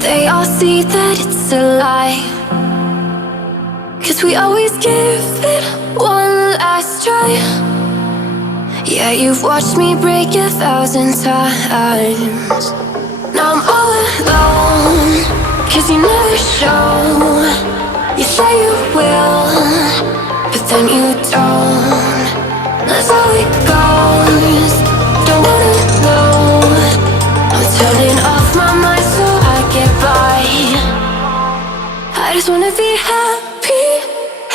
They all see that it's a lie, 'cause we always give it one last try. Yeah, you've watched me break 1,000 times. Now I'm all alone, 'cause you never show. You say you will, but then you don't. That's how it goes. Don't wanna know. I'm turning off my mind so I get by. I just wanna be happy,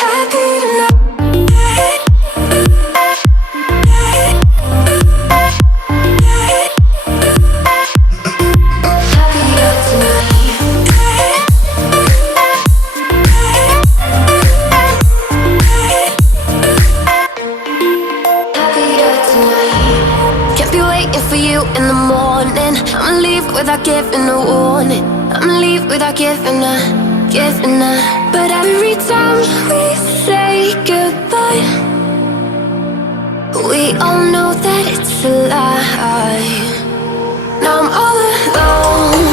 happy tonight. For you in the morning, I'ma leave without giving a warning. I'ma leave without giving a. But every time we say goodbye, we all know that it's a lie. Now I'm all alone,